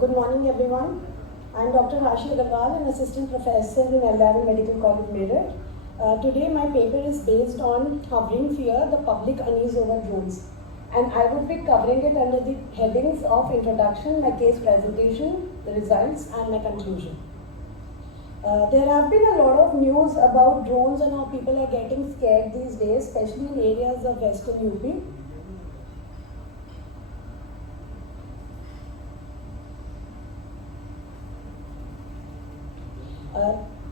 Good morning, everyone. I'm Dr. Rashi Agarwal, an assistant professor in LRM Medical College, Meerut. Today, my paper is based on hovering fear, the public unease over drones. And I would be covering it under the headings of introduction, my case presentation, the results, and my conclusion. There have been a lot of news about drones and how people are getting scared these days, especially in areas of Western UP.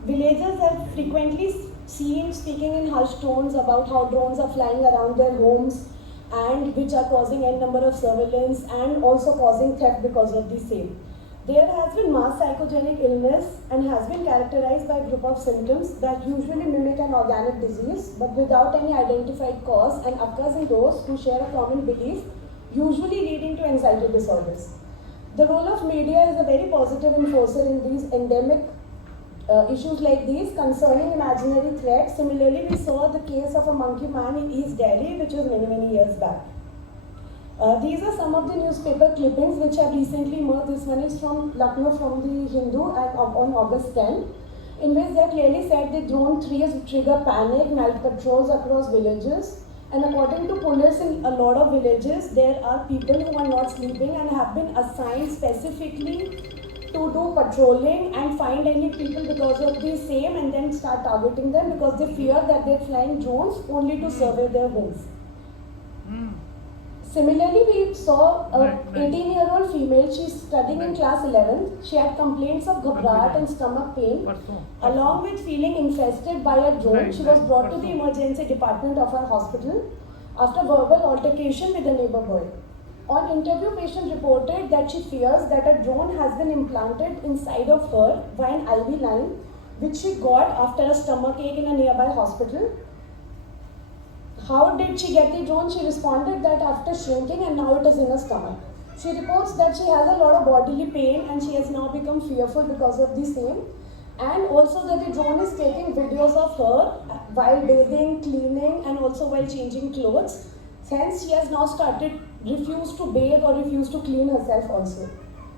Villagers are frequently seen speaking in hushed tones about how drones are flying around their homes and which are causing a number of surveillance and also causing theft because of the same. There has been mass psychogenic illness and has been characterized by a group of symptoms that usually mimic an organic disease but without any identified cause and occurs in those who share a common belief, usually leading to anxiety disorders. The role of media is a very positive enforcer in these endemic issues like these concerning imaginary threats. Similarly, we saw the case of a monkey man in East Delhi, which was many years back. These are some of the newspaper clippings which have recently emerged. This one is from Lucknow from the Hindu on August 10, in which they clearly said the drone threats trigger panic, night patrols across villages. And according to police in a lot of villages, there are people who are not sleeping and have been assigned specifically to do patrolling and find any people because of the same and then start targeting them because they fear that they're flying drones only to survey their homes. Similarly, we saw a 18-year-old female, she's studying in class 11. She had complaints of ghabrat and stomach pain. Along with feeling infested by a drone, she was brought to the emergency department of our hospital after verbal altercation with a neighbor boy. On interview, patient reported that she fears that a drone has been implanted inside of her by an IV line, which she got after a stomach ache in a nearby hospital. How did she get the drone? She responded that after shrinking and now it is in her stomach. She reports that she has a lot of bodily pain and she has now become fearful because of the same. And also that the drone is taking videos of her while bathing, cleaning, and also while changing clothes. Hence, she has now refused to bathe or refused to clean herself also.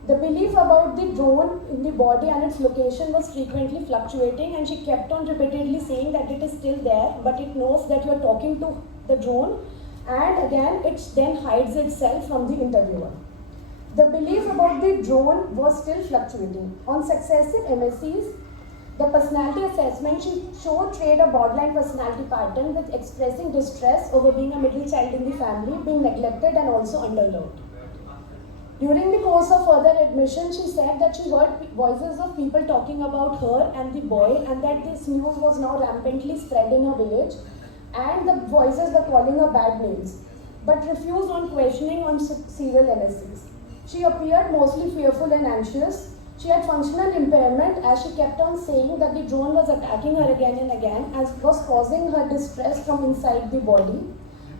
The belief about the drone in the body and its location was frequently fluctuating, and she kept on repeatedly saying that it is still there, but it knows that you are talking to the drone, and again it then hides itself from the interviewer. The belief about the drone was still fluctuating. On successive MSCs, the personality assessment showed a borderline personality pattern with expressing distress over being a middle child in the family, being neglected and also underloved. During the course of further admission, she said that she heard voices of people talking about her and the boy and that this news was now rampantly spread in her village and the voices were calling her bad names, but refused on questioning on serial MSCs. She appeared mostly fearful and anxious. She had functional impairment as she kept on saying that the drone was attacking her again and again as was causing her distress from inside the body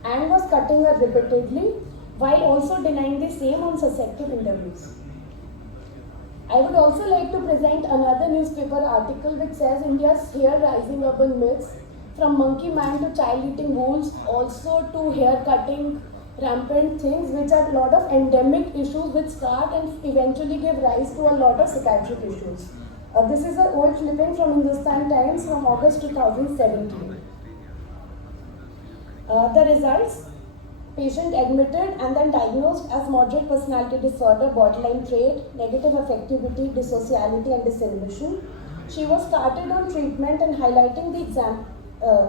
and was cutting her repeatedly while also denying the same on successive interviews. I would also like to present another newspaper article which says India's hair rising urban myths, from monkey man to child eating wolves, also to hair cutting rampant things, which are a lot of endemic issues which start and eventually give rise to a lot of psychiatric issues. This is an old clipping from Hindustan Times from August 2017. The results: patient admitted and then diagnosed as moderate personality disorder, borderline trait, negative affectivity, dissociality and disinhibition. She was started on treatment and highlighting the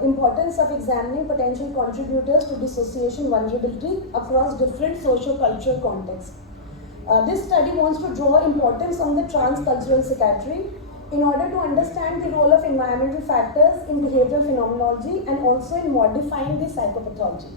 importance of examining potential contributors to dissociation vulnerability across different socio-cultural contexts. This study wants to draw importance on the transcultural psychiatry in order to understand the role of environmental factors in behavioral phenomenology and also in modifying the psychopathology.